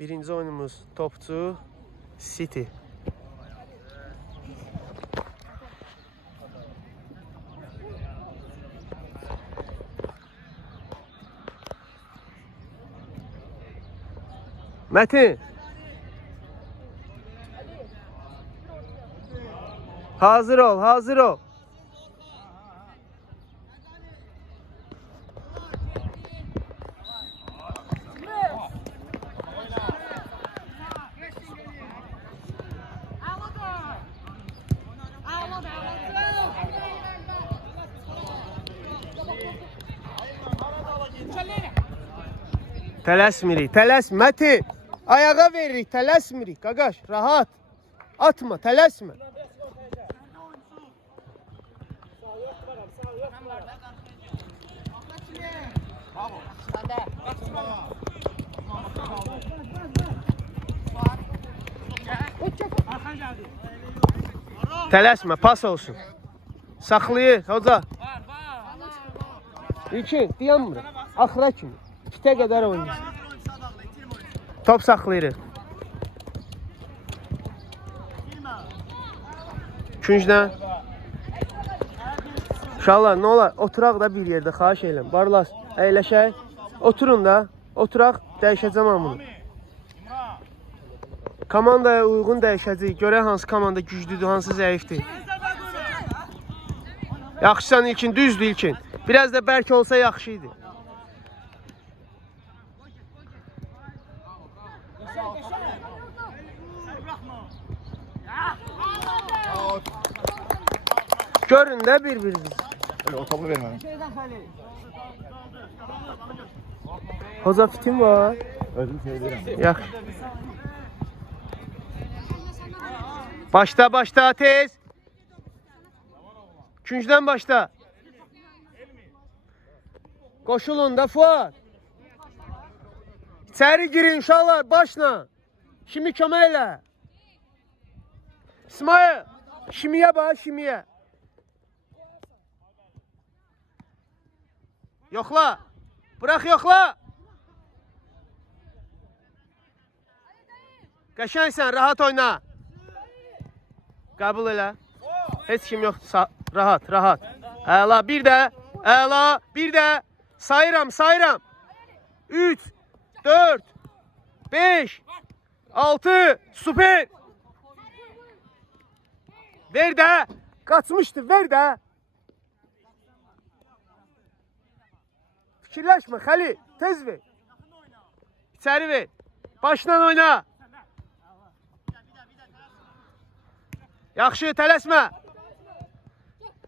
Birinci oyunumuz topçu City. Metin. Hazır ol, hazır ol. Tələsmirik, Metin. Ayağa veririk, tələsmirik. Qaqaş, rahat. Atma, tələsmə. Tələsmə, pas olsun. Saxlayır, hoca. İlkin, dayanmır. Axıra kimi. 2-ə qədər oynayır. Top saxlayırıq. Küncdən. Uşaqlar, nə olar? Oturaq da bir yerdə, xahiş eyləm. Barlas, əyləşək. Oturun da. Oturaq, dəyişəcəm hamını. Komandaya uyğun dəyişəcək. Görək hansı komanda güclüdür, hansı zəifdir. Yaxşısan İlkin, düzdür İlkin. Biraz da bərk olsa yaxşı idi. Görün də bir-biriniz. Öyle o topu vermem. Hoca fitim var. Özüm sevdirim. Yaxşı. Başla tez. Küncdən başla. Qoşulun da Fuat. İçəri girin uşaqlar, başla. Şimdi kömək elə. İsmail, şimiyə bax, şimiyə. Yoxla. Bırak yoxla. Qəşəngsən, rahat oyna. Qəbul elə. Heç kim yoxdur. Rahat, rahat. Əla, bir də. Əla, bir də. Sayıram. 3, 4, 5, 6. Süper. Ver də. Qaçmışdı, ver də. Fikirləşmə, Xəlil. Tez ver. İçəri ver. Başla oyna. Yaxşı, tələsmə.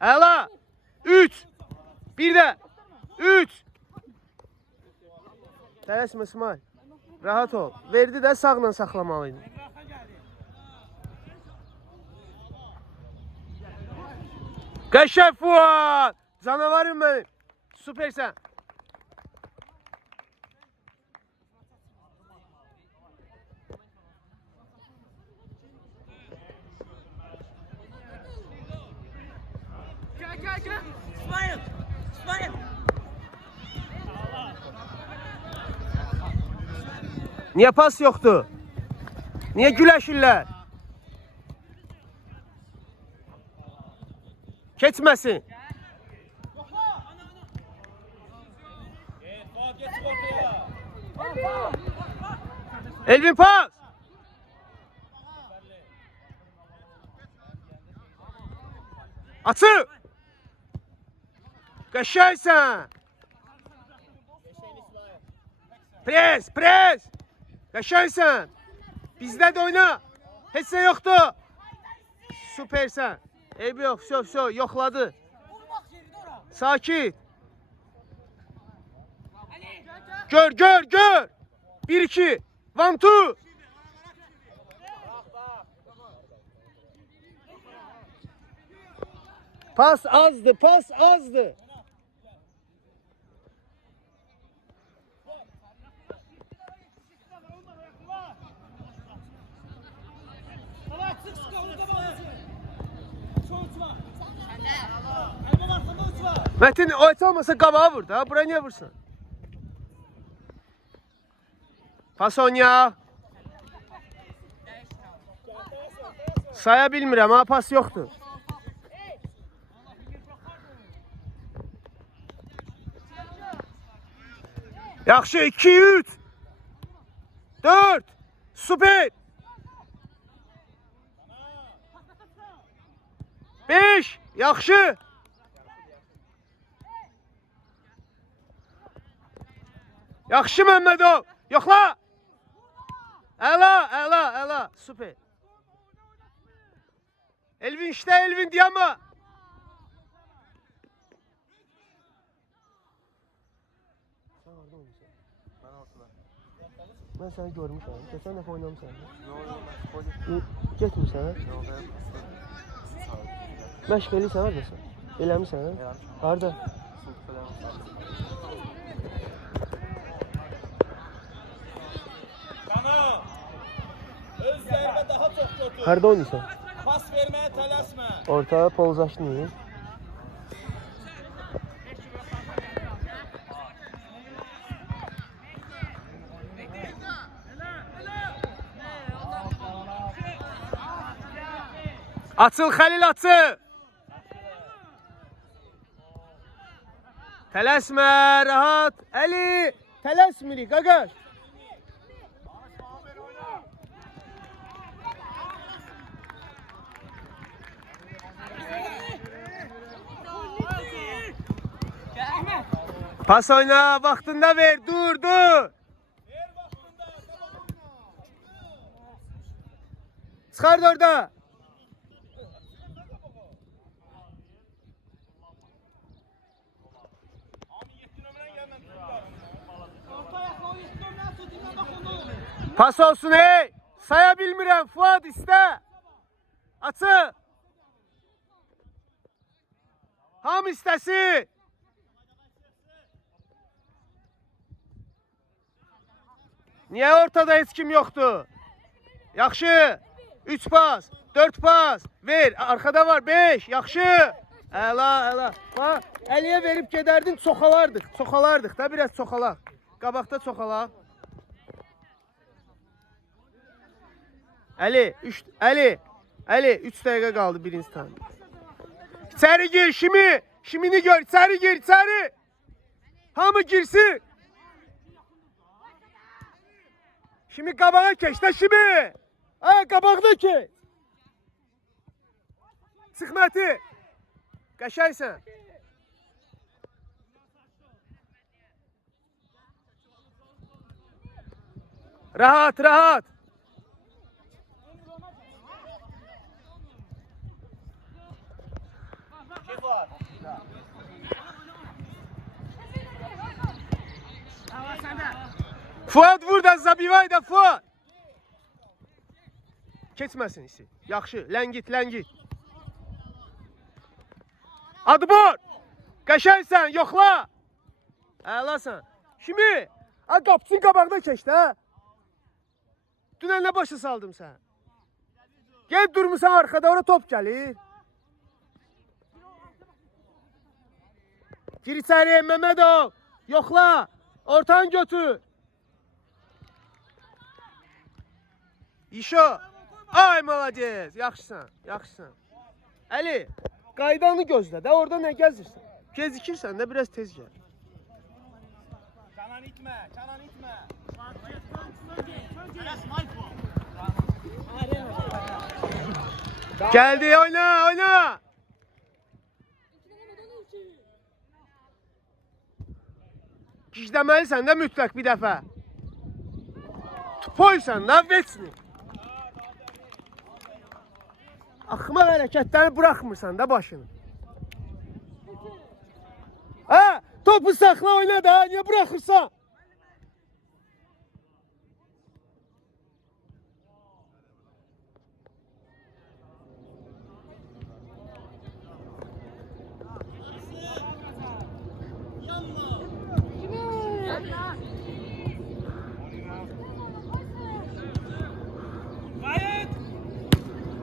Əla. 3. Bir də. 3. Tələsmə İsmail. Rahat ol. Verdi də sağla saxlamalıydı. Qəşəng Fuat. Canavarım mənim. Süpersən. İsmail. Niye pas yoktu? Niye güləşirlər? Keçməsin. Elvin pas. Atı. Qəşəngsən. Pres. Qəşəngsən. Bizdə də oyna. Heç nə yoxdur. Süpersən. Eybi yox, vso, yoxladı. Sakit. Gör. 1-2. 1-2. Pas azdı. Metin o et olmasa qabağa vur da. Buraya niye vursun? Pas oyna. Saya bilmirəm, ha, pas yoxdur. Yaxşı, 2, 3, 4, süper. 5, yaxşı. Yaxşı Məmmədov, yoxla. Əla, süper. Elvin işte, Elvin diyama. Ben seni görmüşüm. Geçen defa oynamışsın. Getmirsən? Məşq eləyirsən haradasın? Eləmirsən? Harada? Kana, öz zərbə daha çox götür. Harada oynayırsan? Pas verməyə tələsmə. Orta Polzaşnı. Açıl Xəlil, açıl. Tələsmə, rahat. Əli, tələsmirik, qaqaş. Pas oyna, vaxtında ver, dur. Çıxart orada. Pas olsun ey. Saya bilmirəm, Fuad istə. Açı. Ham istəsin. Niye ortada hiç kim yoktu? Yaxşı. 3 pas, 4 pas. Ver. Arkada var 5. Yaxşı. Əla. Bax, Əliyə verib gedərdin, çoxalardıq da, biraz çoxalaq. Qabaqda çoxalaq. Əli, 3 dəqiqə qaldı birinci tam. İçəri gir, Şimini gör, içəri. Hamı girsin. Şimdi qabağa keç də Şimi. Qabaqda keç. Sıxməti. Qəşəysən. Rahat. Fuad vur da zabivay da Fuad. Keçməsin isi. Yaxşı, ləngit. Adıbor. Qəşəysən, yoxla. Əlasan. Şimdi, qapısın qabaqda keç də. Dünən nə başa saldım sən? Gel durmusan arkada, ora top gəlir. Gir içəri, Məmmədov. Yoxla. Ortanı götür. İşo. Ay malades. Yaxşısan. Əli, qaydanı gözlə də, orada nə gəzirsən? Gezikirsən də biraz tez gəl. Kanan itmə. Geldi, oyna. Gizləməlisən də mütləq bir dəfə. Tupoysan da, veçni. Axmaq hərəkətləri buraxmırsan da başını. Topu saxla, oyna da, niyə buraxırsan?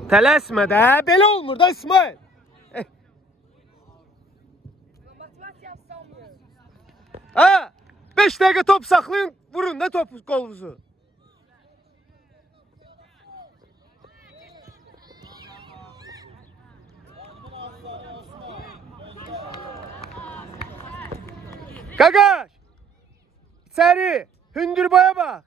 Tələsmə də, belə olmur da İsmail. 5 dəqiqə top saxlayın, vurun da topu qolunuzu. Qaqaş. İçeri. Hündürboya bak.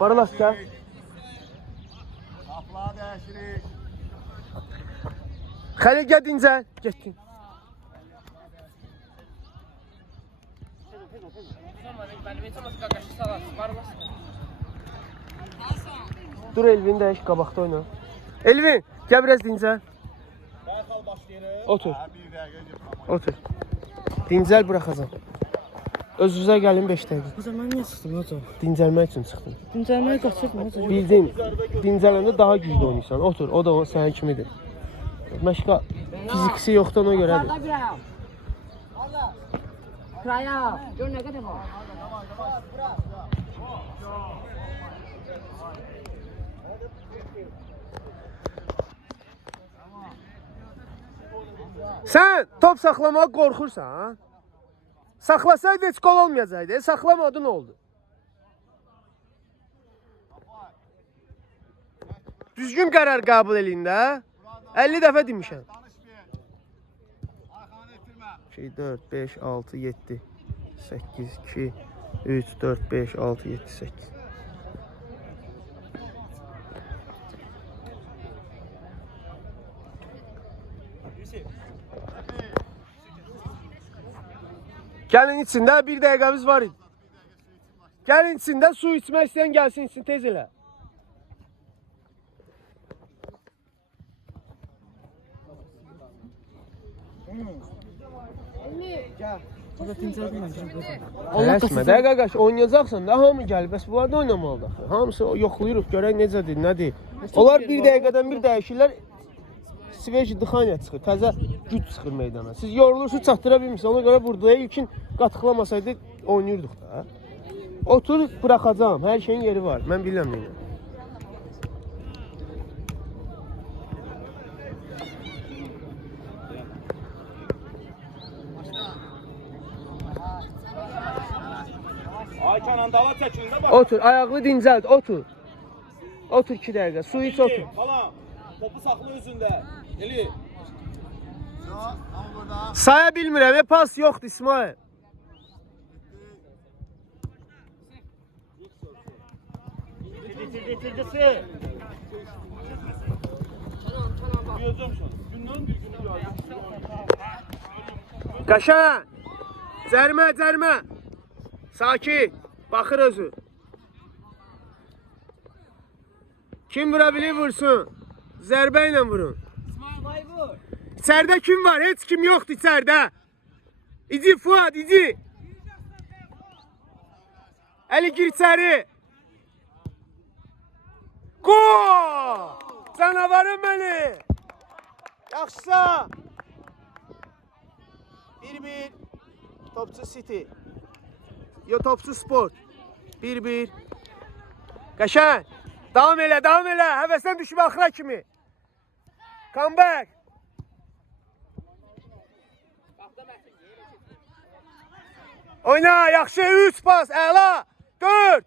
Barlas gel. Safla dəyişirik. Xəlil gəl dincəl. Getdin. Dur Elvin dəyiş, qabaqda oyna. Elvin, gəl biraz dincəl. Dərhal başlayırıq. Otur, Bir dəqiqə gətirəm. otur. Dincəl buraxacam. Özünüzə gəlin 5 dəqiqə. O zaman niyə çıxdın hocam? Dincəlmək üçün çıxdım. Dincəlməyə qaçırdın hocam. Bildin, dincələndə daha güclü oynayırsan. Otur, o da sənin kimidir. Məşqa fiziksi yoxdur ona görədir. Kraya, gör nə qədər var? Sən top saxlamağa qorxursan, ha? Saxlasaydı heç gol olmayacaqdı. Saxlamadın oldu. Düzgün qərar qəbul eləyin də. 50 dəfə demişəm. 2, 4, 5, 6, 7, 8, 2, 3, 4, 5, 6, 7, 8. Gəlin içində bir dəqiqəmiz var idi. Gəlin içində su içmək istəyən gəlsin içsin tez elə. Tələsmə də qaqaş, oynayacaqsan da hamı gəlir. Bəs bunlar da oynamalıdır. Hamısı yoxlayırıq, görək necədir, nədir. Onlar bir dəqiqədən bir dəyişirlər. Sveç dixaniya çıxır, təzə güc çıxır meydana. Siz yorulursunuz, çatdıra bilmirsiniz. Ona görə burada ilkin qatıqlamasaydı oynayırdıq da. Otur, buraxacağım. Hər şeyin yeri var. Mən bilirəm neyini. Ay Kənan, dala çəkilin də bax. Otur, ayaqlı dincəlt, otur. Otur 2 dəqiqə, su iç, otur. Qalan, topu saxla özündə. Eli. Saya bilmirəm, pas yoxdur İsmail. Bitiricisi. Gözümsün. Gündən bir günü lazım. Qaşan, cərmə, cərmə. Sakit, baxır özü. Kim vura bilir vursun. Zərbə ilə vurun. İçəridə kim var? Heç kim yoxdur içəridə. İci Fuad, İci. Əli gir içəri. Gol! Canavarım məni. Yaxşısa. 1-1. Topçu City. Yo, topçu Sport. 1-1. Qəşən. Davam elə, davam elə. Həvəsdən düşmə axıra kimi. Come back. Oyna, yaxşı. 3 pas, əla. 4.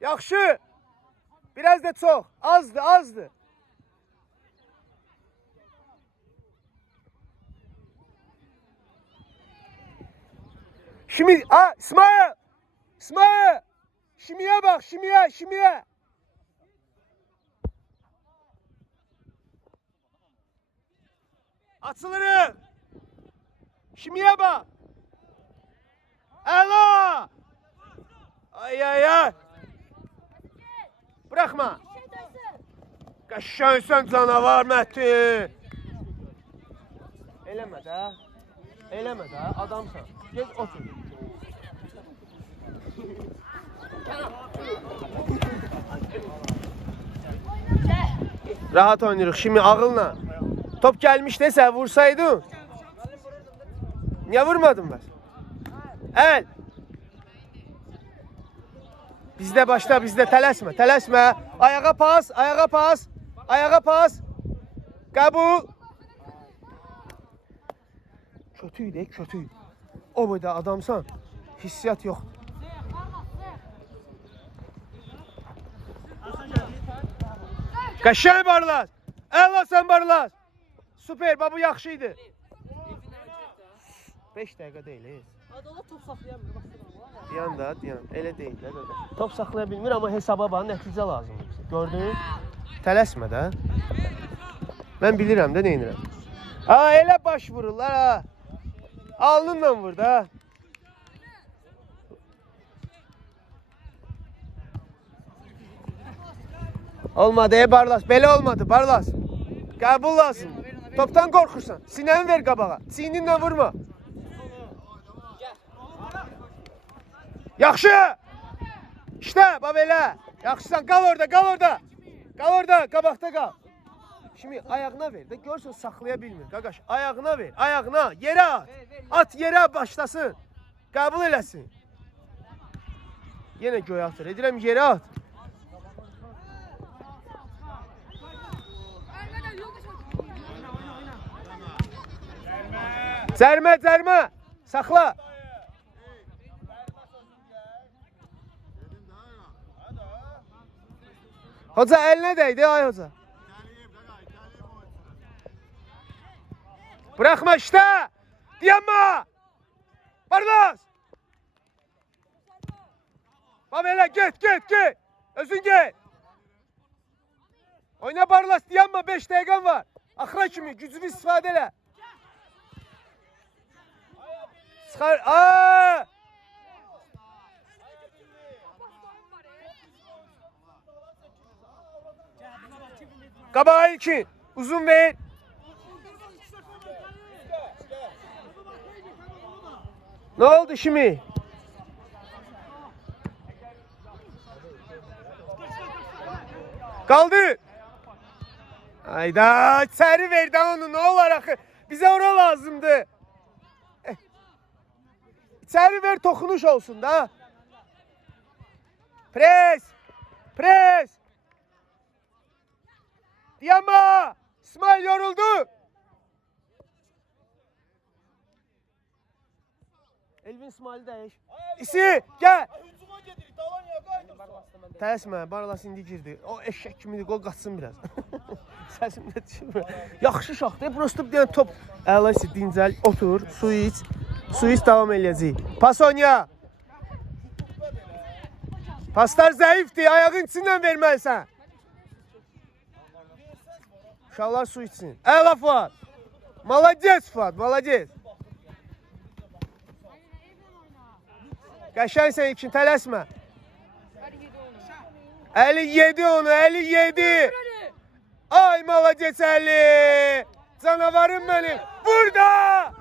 Yaxşı. Biraz da çox. Azdır, azdır. Şimdi, İsmail. İsmail. Şimiyə bax, şimiyə, şimiyə. Açılırıq. Şimiyə bax. Əla. Ay, ay, ay. Bıraxma. Qəşənsən canavar Mətin. Eləmə də. Eləmə də, adamsan. Gez otur. Rahat oynayırıq şimdi ağılla. Top gelmişti sen vursaydın. Niye vurmadın ben? El. Bizdə başla, bizdə tələsmə, tələsmə. Ayağa pas, ayağa pas. Ayağa pas. Qəbul. Kötüydü, kötüydü. O boyda adamsan. Hissiyat yox. Qəşəng Barlas. Əla sən Barlas. Super, babu yaxşı idi. 5 dəqiqə deyil. Adala top saxlayamır. Diyan da, diyan. Elə deyil də qardaş. Top saxlaya bilmir, amma hesaba bax, nəticə lazımdır bizə. Gördün? Tələsmə də. Mən bilirəm də nə edirəm. Ha, elə baş vururlar ha. Alnınla vur da. Olmadı Barlas, belə olmadı Barlas. Qəbul lazım. Topdan qorxursan. Sinəni ver qabağa. Çiyninlə vurma. Yaxşı. İşte bax belə. Yaxşısan, qal orada, qal orada. Qal orada, qabaqda qal. Şimdi ayağına ver de görsən saxlaya bilmir. Qaqaş, ayağına ver, ayağına, yerə at. At yerə başlasın. Qəbul eləsin. Yenə göyə atır. Edirəm yerə at. Cərmə, cərmə. Saxla. Hoca eline değdi ay hoca. Bırakma işte. Diyanma. Barlas. Babele git git git. Özün git. Oyna Barlas diyanma 5 dakikan var. Axıra kimi gücünü istifadə elə. Çıxar. Aa! Qabağa ilkin. Uzun ver. Ne oldu şimdi? Kaldı. Hayda, içeri ver de onu, ne olur axı. Bize ora lazımdı. İçeri ver, toxunuş olsun da. Pres. Pres. Diyama. İsmail yoruldu. Elvin İsmail'i değiş. İsi gel. Tələsmə, Barlas indi girdi. O eşək kimidir, qol qaçsın biraz. Səsimdə düşmür. Yaxşı şaxdır, prosto bir dənə top. Əlaysi dincəl, otur, su iç. Su iç, davam eləyəcək. Pas oyna. Paslar zəifdir, ayağın içindən verməlisən. Uşaqlar su içsin. Əla Fuad. Malades Fuad, malades. Qəşəngsən ilkin, tələsmə. 57 onu, 57. Ay malades Ali. Canavarım benim. Burada.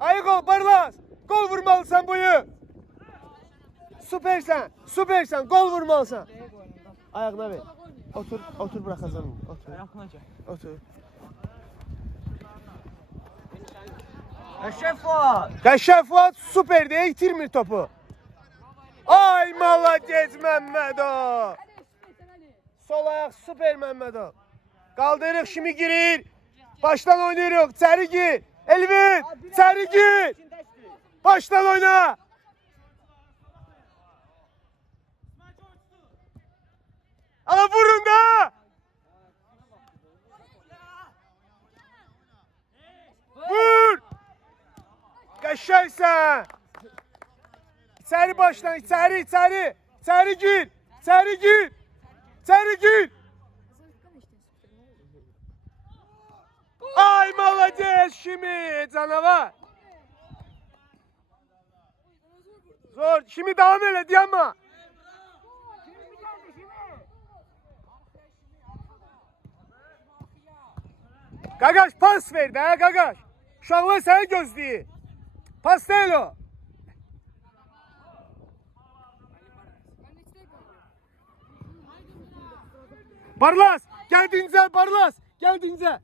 Ay gol Barlas. Gol vurmalısan boyu. Süpersen, süpersen. Gol vurmalısan. Ayağına ver. Otur, otur bırakacağım. Otur. Otur. Qəşəng Fuad süperdi, itirmir topu. Ay malades Məmmədo. Sol ayak süper Məmmədo. Qaldırıq, şimdi girir. Baştan oynayırıq, içeri gir. Elvin, içeri gir. Baştan oyna. Ama vurun da. Vur. Qəşəngsən. İçeri başlan, içeri, içeri. İçeri gir, içeri gir. İçeri gir. Ay malades şimdi canavar. Zor, şimdi devam elə diyama. Qaqaş pas ver də, Qaqaş. Uşaqlar səni gözləyir. Pas deyil o. Barlas, gel dincel Barlas. Gel dincel.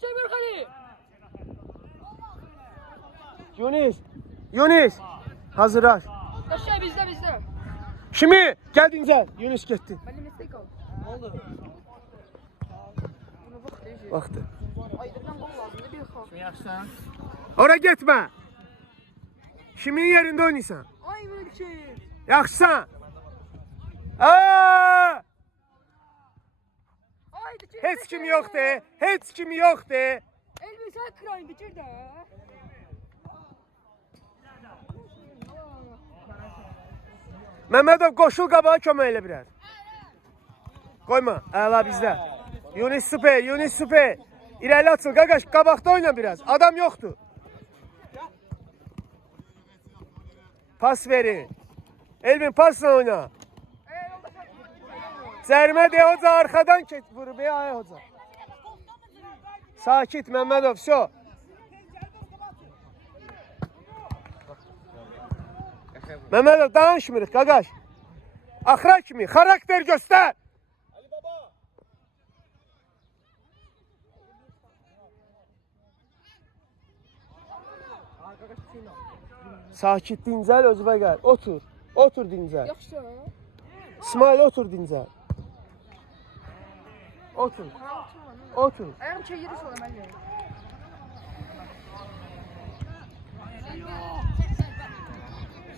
Kaçay ver kale. Yunus. Hazırlaş. Kaçay bizde. Şimdi gel Dinzel. Yunus gitti. Ben de meslek aldım. Ne oldu? Buna bak deyəcək. Baktı. Aydın'dan gol lazımdı bir xal. Yaxşısan? Oraya gitme. Şimdinin yerinde oynaysan. Ay mülkçi. Yaxşısan. Aa! Haydi kim? Heç kim yoxdur. Heç kim yoxdur. Elbise kırayım bitir de. Mehmetov koşul qabağa kömək elə biraz. Qoyma. Əla bizdə. Yunus süper. İrəli açıl qaqaş. Qabaqda oyna biraz. Adam yoxdur. Pas verin. Elvin pasla oyna. Zərmə de hoca arxadan keç. Vur be ay hoca. Sakit Mehmetov. Все. Mehmetov danışmırıq qaqaş. Axıra kimi xarakter göstər. Ali Baba. Sakit dincəl özünə gəl. Otur dincəl. Yaxşı. İsmail otur dincəl. Otur. Ayağım çeyiri soram Ali.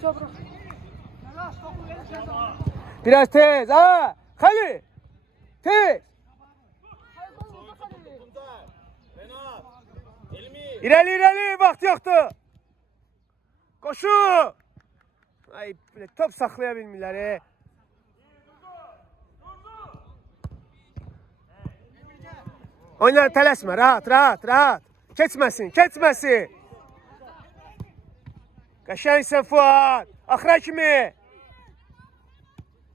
Sabra. Biraz tez. Ha! Xali. Tez. Tuncay. Renat. Elmi. İrəli, vaxt yoxdur. Qoşu. Ay, top saxlaya bilmirlər. Oyna, tələsmə, rahat. Keçməsin. Qəşəngsən Fuad. Axıra kimi.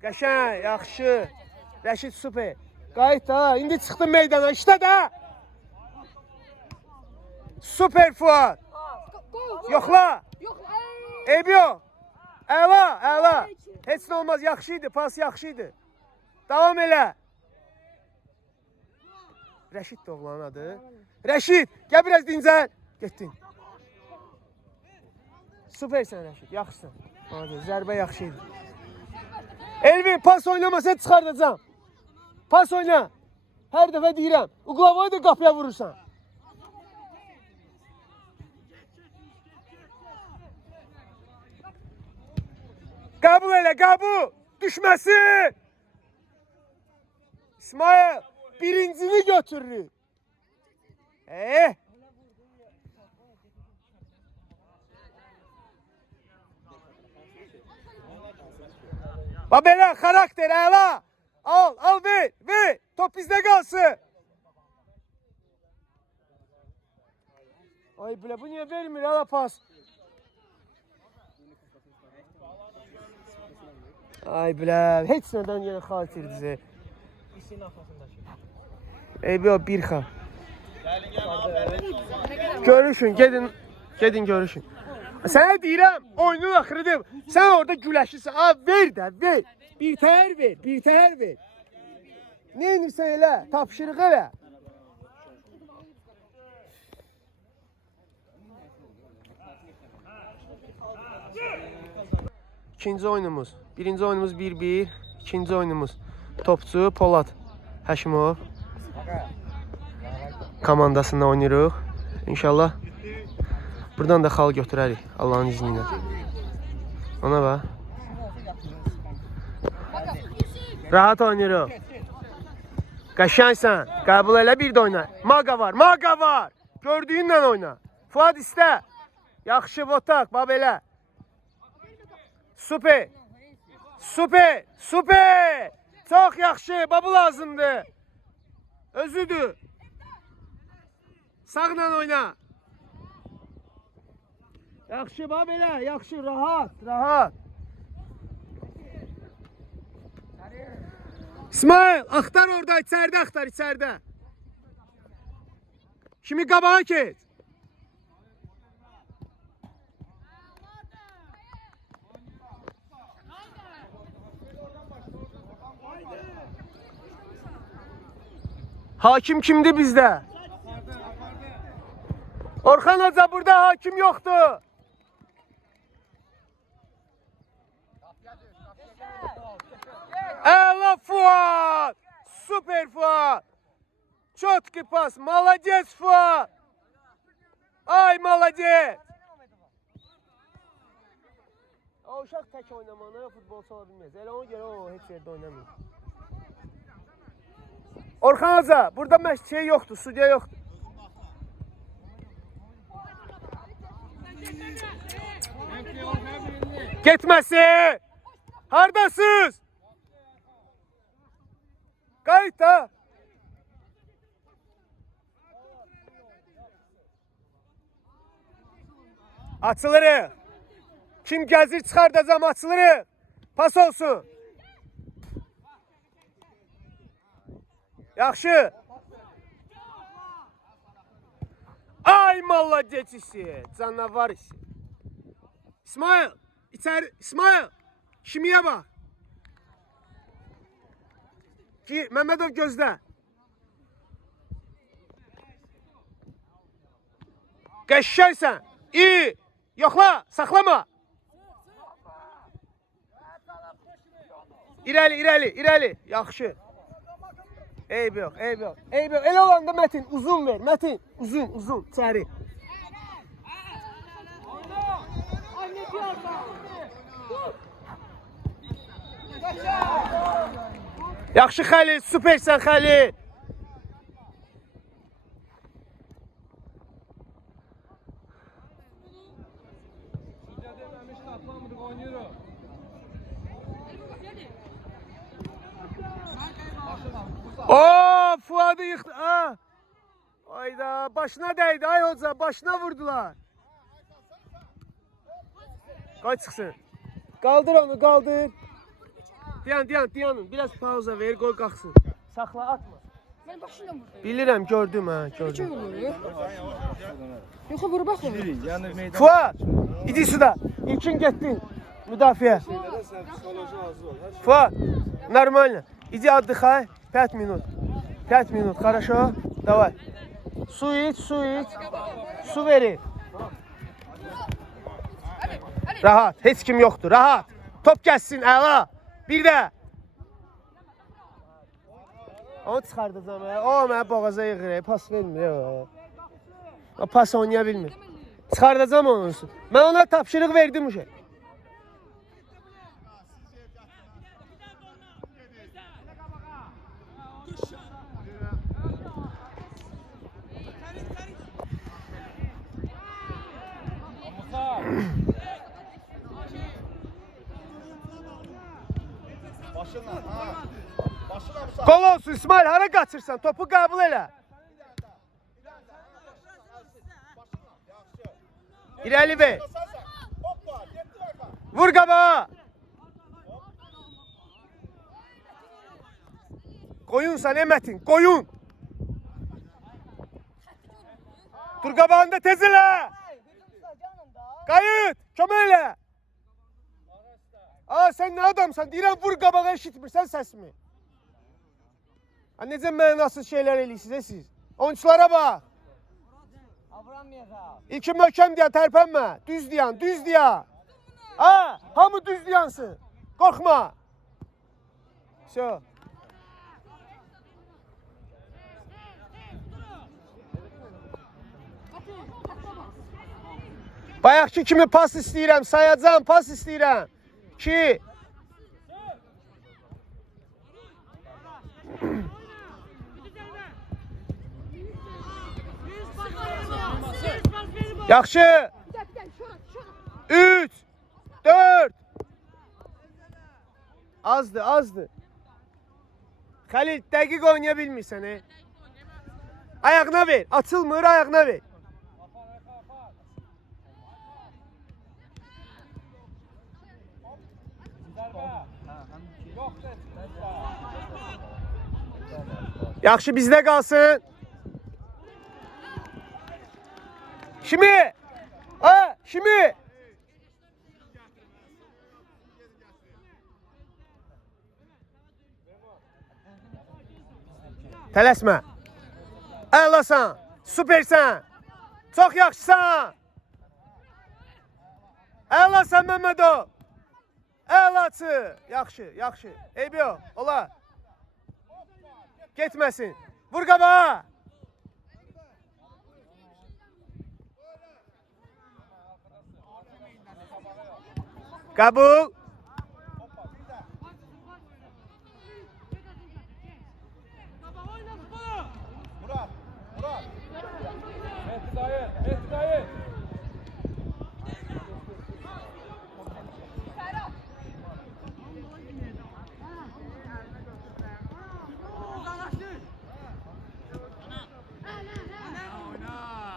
Qəşəng, yaxşı. Rəşid süper. Qayıt da, indi çıxdın meydana, işlə də. Süper Fuad. Yoxla. Yok. Eybi yox. Əla. Heç nə olmaz, yaxşıydı, pas yaxşıydı. Davam elə. Rəşid də oğlanın adı. Rəşid, gəl biraz dincəl. Getdin. Süpersən Rəşid, yaxşısan. Zərbə yaxşıydı. Elvin, pas oynamasa çıxardacam. Pas oyna. Hər dəfə deyirəm. Uqlavoyu da qapıya vurursan. Qəbul elə, qəbul. Düşməsin. İsmail, birincini götürür. Belə xarakter, əla. Al, ver. Top bizdə qalsın. Ay bilə, bu niyə vermir, ala pas. Ay bilə, heç nədən yenə xatirdir. Eybi o, bir xal. Görüşün, gedin görüşün. Sənə deyirəm, oyunun axırıdır. Sən orada güləşirsən. Ver də, ver. Bir təhər ver. Ne edirsən elə? Tapşırıq elə. İkinci oyunumuz. Birinci oyunumuz 1-1. İkinci oyunumuz topçu Polad Həşimov komandasında oynayırıq. İnşallah buradan da xal götürərik Allahın izni ilə. Ona bax. Rahat oynayırıq. Qəşəngsən. Qəbul elə, bir də oyna. Maqa var. Gördüyünlə oyna. Fuad istə. Yaxşı botak, bax belə. Süper. Çox yaxşı, babu lazımdır. Özüdür. Sağla oyna. Yaxşı, bax belə, yaxşı, rahat. İsmail, axtar orada, içərdə axtar, içərdə. Şimdi qabağa keç. Hakim kimdi bizdə? Orxan Hoca burada hakim yoktu. Əla Fuat. Süper Fuat. Çotki pas. Молодец Fuat. Ay молодец. O uşaq tək oynamanı futbolçu ola bilməz. Elə ona görə o heç yerdə oynamır. Orxan Hoca, burada məşqçi yoxdur, sudya yoxdur. Getməsin! Hardasınız? Qayıt da! Açılırıq! Kim gəzir çıxardacam, açılırıq! Pas olsun! Yaxşı! Ay молодец işi! Canavar işi! İsmail! İçeri, İsmail! Şimiyə bax! Ki, Məmmədov gözlə! Qəşşəysən! İyi! Yoxla! Saxlama! İrəli, irəli, irəli! Yaxşı! Eyb yox, eyb yox, eyb yox! Elə olanda Mətin, uzun ver, Mətin! Uzun, uzun, içəri! Yaxşı Xəlil, süpersən Xəlil. Oo, Fuadı yıxdı. Ha. Ayda, başına dəydi ay hoca, başına vurdular. Qoy çıxsın. Qaldır onu, qaldır. Dayanın. Biraz pauza ver, qoy qalxsın. Saxla, atma. Mən başıyla vurdum. Bilirəm, gördüm ha, Kim gördüm. vurur? Yoxsa vur bax. Fuat, idi suda. İlkin getdin müdafiə. Fuat, нормально. Иди отдыхай 5 минут. 5 минут, хорошо? Давай. Su iç, su iç. Su verin. Rahat, heç kim yoxdur, rahat. Top gəlsin, əla. Bir də. Onu çıxardacam, o mənə boğaza yığır, pas vermir. O pas oynaya bilmir. Çıxardacam onu. Mən ona tapşırıq verdim uşaq. Gol olsun İsmail, hara qaçırsan, topu qəbul elə. İrəli ver. Vur qabağa. Qoyunsan Mətin, qoyun. Dur qabağında tez elə. Qayıt, kömək elə. Aa, sən nə adamsan? Deyirəm, vur qabağa, eşitmirsən səsimi. Necə mənasız şeylər eləyirsiniz siz? Oyunçulara bax. İki möhkəm deyən, tərpənmə. Düz deyən, düz deyən. Ha, hamı düz deyənsın. Qorxma. Şo. Bayaqki kimi pas istəyirəm, sayacam, pas istəyirəm. 2. Yaxşı. 3. 4. Azdı. Xəlil, dəqiq oynaya bilmirsən. Ayağına ver, açılmır, ayağına ver. Yaxşı, bizdə qalsın. Şimdi. Ha, şimdi. Tələsmə. Əlasan, süpersən. Çox yaxşısan. Əlasan Məmmədov. Əlaçı. Yaxşı, yaxşı. Eybi yox, olar. Getməsin. Vur qabağa. Qəbul. Murat. Murat. Mehdi dayı. Mehdi dayı.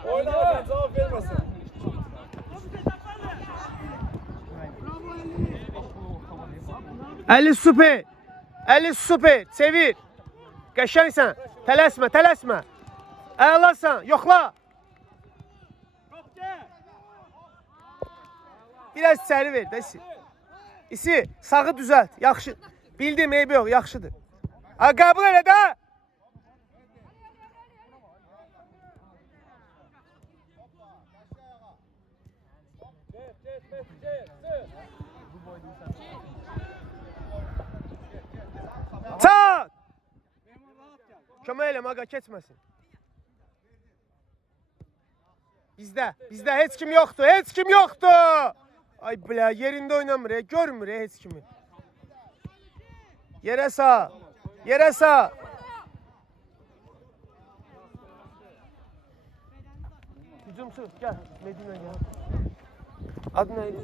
Oyna. Oyna. Cevap vermesin. Əli super. Əli super. Çevir. Qəşəngsən. Tələsmə, tələsmə. Əlasan. Yoxla. Biraz içəri ver də isi. İsi, sağı düzəlt. Yaxşı. Bildim, eybi yox, yaxşıdır. Ha, qəbul elə də. Çat! Kömək elə, maqa keçməsin. Bizdə heç kim yoxdur, heç kim yoxdur. Ay bilə, yerində oynamır, görmür heç kimi. Yerə sağ, yerə sağ. Hücumsuz, gəl, Medina gəl. Adı nə idi?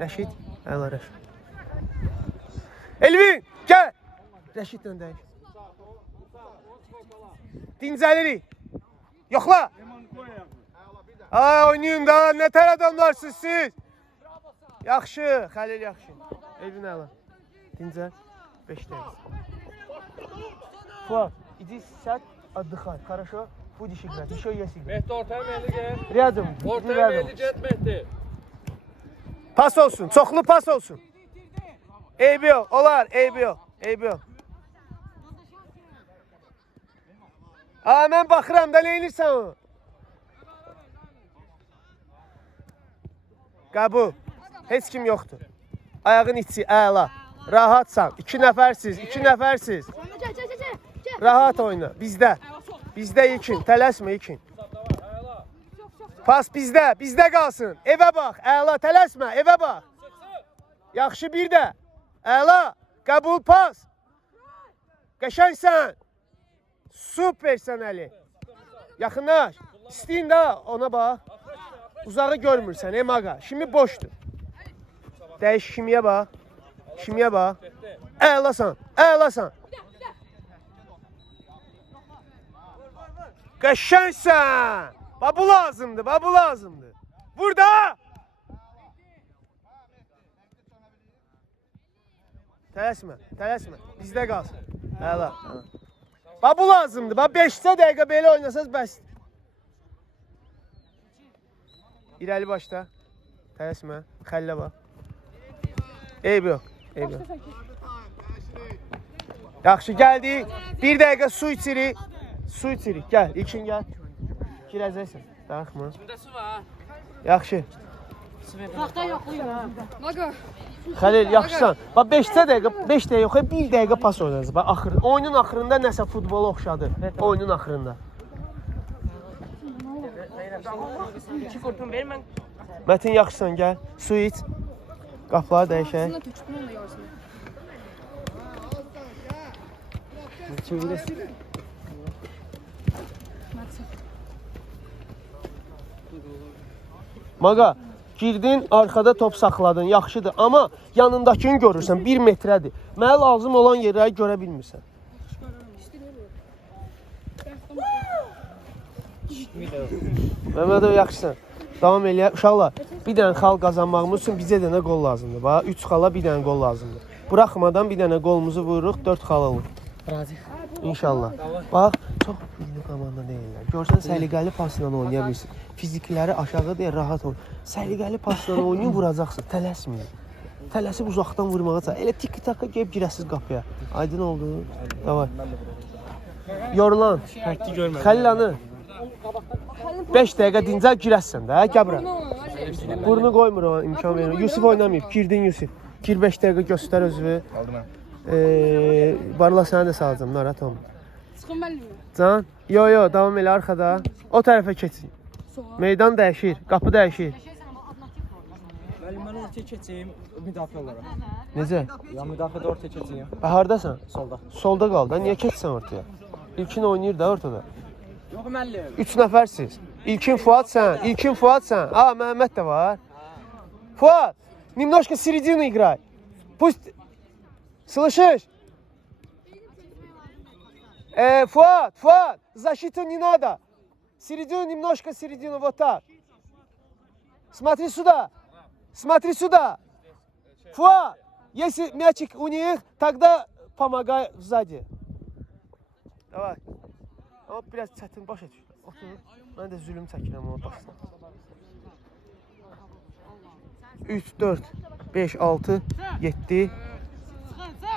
Rəşid. Əla Rəşid. Elvin, gəl. Rəşidlə dəyiş. Dincəlirik. Yoxla. Ay, oynayın da, nətər adamlarsınız siz? Yaxşı, Xəlil yaxşı. Elvin əla. Dincəl. 5 dəqiqə. Fuat, иди сядь, отдыхай, хорошо? Будешь играть, еще есть игра. Mehdi ortaya meyli gel. Rядом, Ortaya meyli get Mehdi. Pas olsun, çoxlu pas olsun. Eybi yox, olar, eybi yox, eybi yox. Aa, mən baxıram da, neynirsən o? Qəbul, heç kim yoxdur. Ayağın içi, əla. Rahatsan, 2 nəfərsiz, 2 nəfərsiz. Rahat oyna, bizdə. Bizdə ilkin, tələsmə ilkin. Pas bizdə, bizdə qalsın. Evə bax, əla, tələsmə, evə bax. Yaxşı bir də. Əla, qəbul pas. Qəşəngsən. Supersən Əli. Yaxınlaş. İstəyin də ona bax. Uzağı görmürsən, maqa. Şimdi boşdur. Dəyiş kimiyə bax. Kimiyə bax. Əlasan, əlasan. Qəşəngsən. Bax bu lazımdır, bax bu lazımdır. Burada. Tələsmə, tələsmə. Bizdə qalsın. Əla. Bax bu lazımdır. Bax 5 dəqiqə belə oynasaz bəsdir. İrəli başda. Tələsmə. Xəllə bax. Eyb yox. Eyb yox. Yaxşı, gəldik. 1 dəqiqə su içirik. Su içirik. Gəl, ilkin gəl. Girəcəksən. Darıxma. Kimdə su var? Yaxşı. Vaxtda yoxlayın ha. Maqa. Xəlil, yaxşısan. Bax 5 dəqiqə, 5 dəqiqə yox, 1 dəqiqə pas oynayacağız. Bax axır. Oyunun axırında nəsə futbola oxşadı. Oyunun axırında. İki kurtum verin ben. Mətin yaxşısan, gəl. Su iç. Qapıları dəyişək. Aslında tökümün də yarısını. Maqa, girdin, arxada top saxladın, yaxşıdır. Amma yanındakini görürsən, 1 metrədir. Mənə lazım olan yerləri görə bilmirsən. Məmmədov, yaxşısan. Davam eləyək. Uşaqlar, bir dənə xal qazanmağımız üçün bizə dənə qol lazımdır. Bax, 3 xala bir dənə qol lazımdır. Buraxmadan bir dənə qolumuzu vururuq, 4 xal olur. Razı. İnşallah. Bax, çox bildiğin komanda deyirlər. Görsən, səliqəli pasla oynaya bilirsin. Fizikləri aşağı deyir, rahat ol. Səliqəli pasla oynayıb vuracaqsın, tələsməyin. Tələsib uzaqdan vurmağa çal. Elə tik-taka gəlib girəsiz qapıya. Aydın oldu. Davay. Yorulan. Fərqli görmədim. Xəllanı. 5 dəqiqə dincəl girəsən də, gəl bura. Burnu qoymur o imkan verir. Yusuf oynamayıb, girdin Yusuf. Gir 5 dəqiqə göstər özünü. Aldım mən. Barla səni də salacağım, narahat olma. Çıxın benimle. Can, yo, davam elə arxada. O tərəfə keçin. Meydan dəyişir, qapı dəyişir. Müəllim, mən ortaya keçeyim, müdafiə olaraq. Necə? Ya müdafiədə ortaya keçeyim. Hardasan? Solda. Solda qal da, niyə keçsən ortaya? İlkin oynayır da ortada. Yox müəllim. 3 nəfərsiz. İlkin Fuad sən. Aa, Məhəmməd də var. Fuad, немножко середину играй. Пусть... Слышишь? Fuad, защиту не надо. Середину, немножко середину, вот так. Смотри сюда. Fuad, если мячик у них, тогда помогай сзади. Давай. Ama biraz çətin başa düşür. Otur. Mən də zülüm çəkirəm ona baxsan. 3, 4, 5, 6, 7.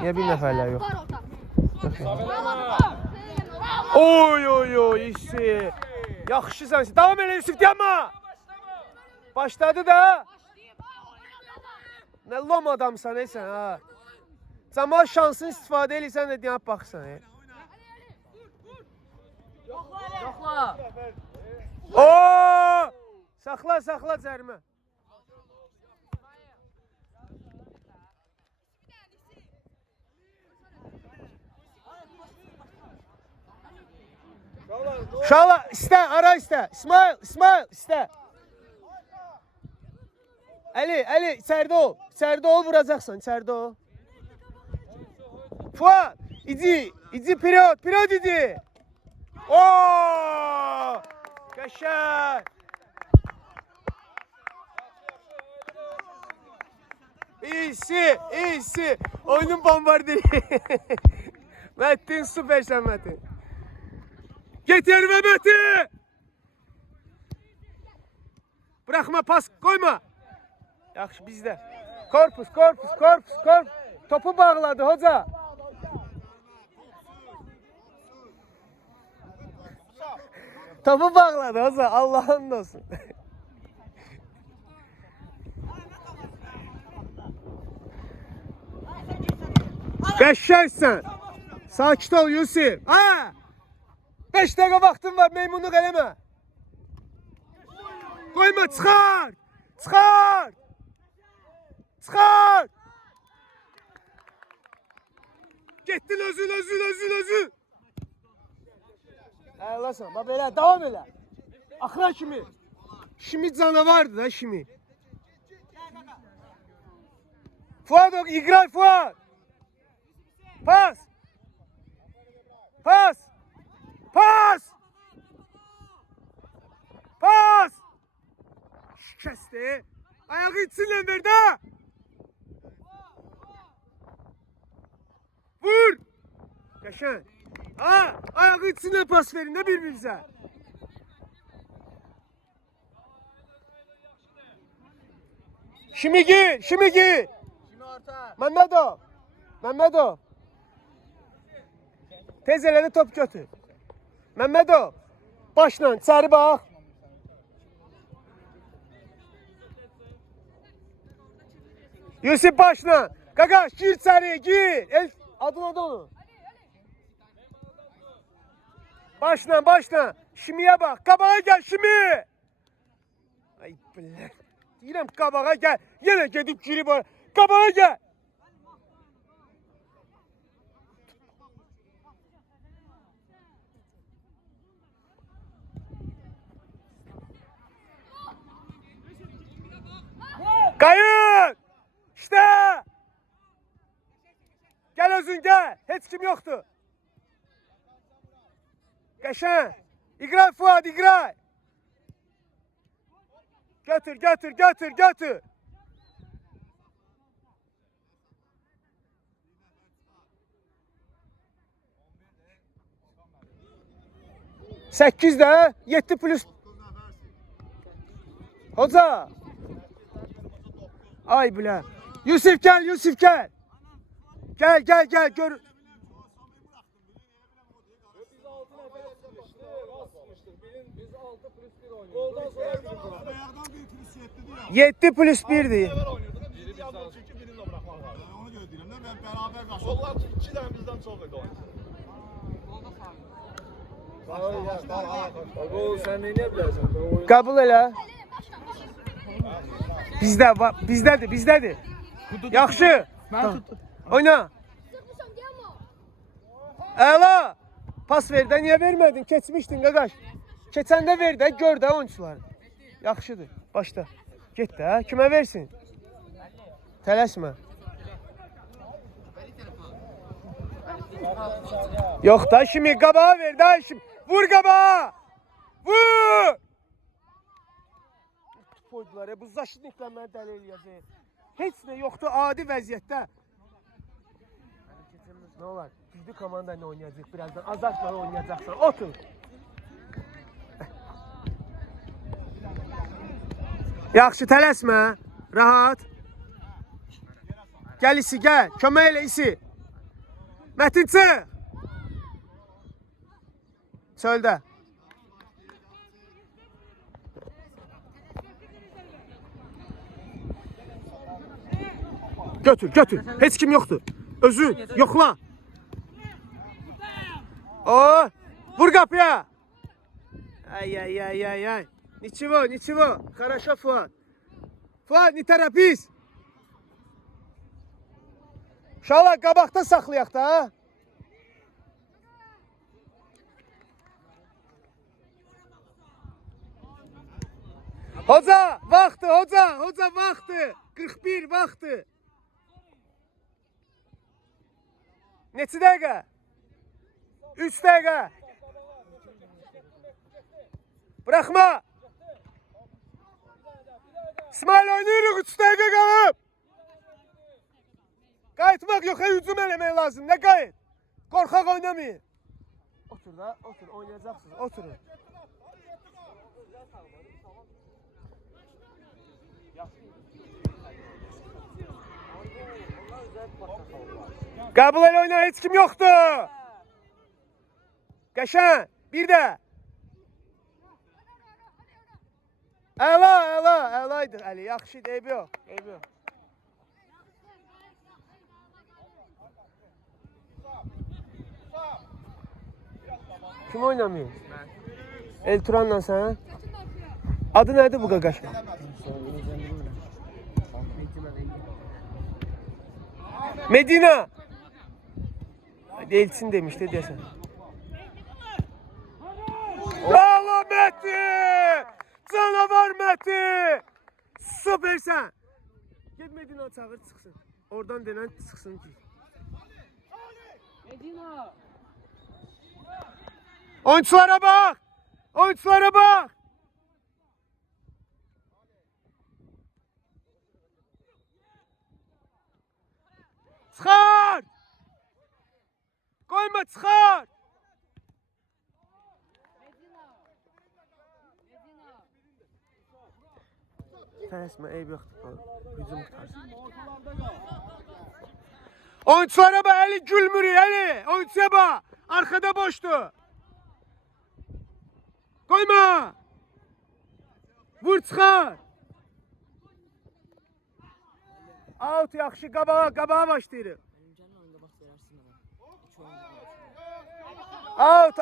Niyə bir nəfərlər yox? Oy, işsi. Yaxşısan. Davam elə Yusuf, deyəmə. Başladı da. Nə lom adamsan sən ha. Zaman şansını istifadə edirsən də deyəm baxsan. Yoxla. Oo! Saxla cərimə. Şala istə, ara istə. İsmail, istə. Əli, içəridə ol. İçəridə ol, vuracaqsan, içəridə ol. Fuad, iди, вперед, иди. Oo! Qəşəng. İyisi. Oyunun bombardiri. Mətin, süpersən Mətin. Get yerime Mətin. Bırakma, pas koyma. Yaxşı, bizdə. Korpus. Topu bağladı hoca. Topu bağladı hoca, Allah'ın olsun. Qəşəngsən. Sakit ol Yusuf. Ha! 5 dəqiqə vaxtın var, meymunluq eləmə. Koyma, çıxar. Getdin özün. Əlasan, bax belə, davam elə. Axıra kimi. Şimdi canavardır da şimdi. Fuad, играй, Fuad. Pas. Şikəsti. Ayağı içinlə ver də. Vur. Qəşəng. Ha, ayağı içinlə pas verin də bir-birinizə. Şimdi gir. Şimdi orta. Mehmetov. Tez elədi, top götür. Mehmetov. Başla, içəri bax. Yusuf başla. Qaqaş, gir içəri, gir. Adın onu. Başla. Şimiyə bax. Qabağa gəl, Şimi. Ay, billah. Deyirəm, qabağa gəl. Yenə gedib girib oraya. Qabağa gəl. Qayıt! İşte! Gel özün gel. Hiç kim yoktu. Qəşəng. İqray Fuad, İqray. Götür. 8 də 7 plus. Hoca. Ay bilə. Yusuf gel. Gel gör. Biz 6 nəfər çıxmışdı, rast çıxmışdıq. Biz 6 plus 1 oynuyoruz. Goldan sonra Ayağdan bir plus 7'dir ya. 7 plus 1'dir. Beraber oynuyorduk. Biri yazdı çünkü birini de bırakmak lazım. Onu gözləyirəm də ben beraber qaçdım. Onlar 2 dənə bizdən çox idi oyun. Gol sen ne bilərsən? Qəbul elə. Bizdədir. Yaxşı. Oyna. Əla. Pas ver də niyə vermədin? Keçmişdin qaqaş. Keçəndə ver də, gör də oyunçuları. Yaxşıdır. Başla. Get də, kimə versin? Tələsmə. Yox da şimdi qabağa ver da şimdi. Vur qabağa. Vur. Koydular ya bu zaşitliklə mənə dəli eləyəcək. Heç nə yoxdur adi vəziyyətdə. Ne olar? Güclü komanda ne oynayacaq birazdan? Azartla oynayacaqsan. Otur. Yaxşı tələsmə. Rahat. Gəl isi gəl. Kömək elə isi. Mətin çıx. Çöldə. Götür. Heç kim yoxdur. Özün yoxla. O, vur qapıya. Ay. Ничего. Хорошо, Fuat. Fuat, не торопись. Şala qabaqda saxlayaq da, ha? Hoca, vaxtı. 41 vaxtı. Neçə dəqiqə? 3 dəqiqə. Bıraxma. İsmail oynayırıq 3 dəqiqə qalıb. Qayıtmaq yox, hücum eləmək lazım. Nə qayıt? Qorxaq oynamayın. Otur da, oynayacaqsınız. Oturun. Qəbul elə oyna, heç kim yoxdur. Qəşən, bir də. Əlaydır Əli, yaxşı, eybi yox. Kim oynamıyor? El Turan'la sen? Adı nerede bu qaqaş? Medina. Elçin demişti desen. Bravo Meti! Canavar Meti! Süpersen! Gel Medina çağır çıksın. Oradan denen çıksın ki. Medina. Oyunculara bak! Çıkar! Koyma çıkar! Tələsmə, eyb yoxdur. Hücum qutarsın. Oyunculara bak, Əli gülmür, Əli! Oyuncuya bak! Arkada boşdu! Koyma! Vur çıxar! Out yaxşı, qabağa başlayırıq. Out!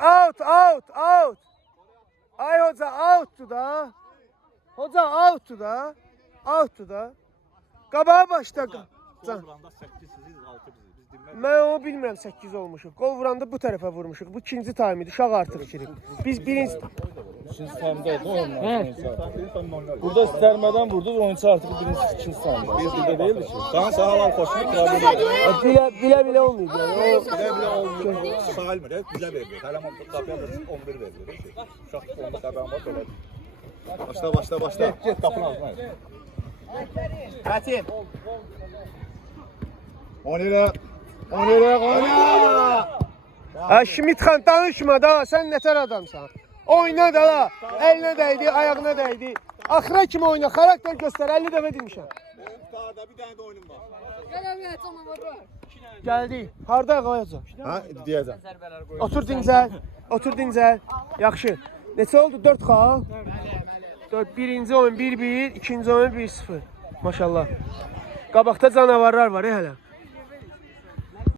Ay hoca, out'tu da. Out'tu da. Qabağa başla. Gol vuranda 8-siz, 6 biziz. Biz dinmədik. Mən o bilmirəm 8 olmuşuq. Gol vuranda bu tərəfə vurmuşuq. Bu ikinci time idi. Uşaq artıq ikirik. Biz birinci... İkinci time'daydı oyunlar. Burada istərmədən vurdu, oyuncu artıq birinci, ikinci time'da. Biz burada değildi ki. Kaan sahalar koşmuyor. Bilə olmuyor. Yani. Bilə olmuyor. Sayılmır. Bilə verilir. Hələ qapıya 11 verilir. Uşaq 10'da qəbən var belə. Başla. Get qapının ağzına. Hətim. Oyna. Şimit xan danışma da. Sən nətər adamsan? Oyna da la. Əlinə dəydi, ayağına dəydi. Axıra kimi oyna. Xarakter göstər. 50 dəfə demişəm. Qada bir dənə də oyunum var. Gəldi. Harda qoyacaq? Ha, deyəcəm. Otur dincəl. Yaxşı. Neçə oldu? 4 xal? 4. Birinci oyun 1-1, ikinci oyun 1-0. Maşallah. Qabaqda canavarlar var hələ.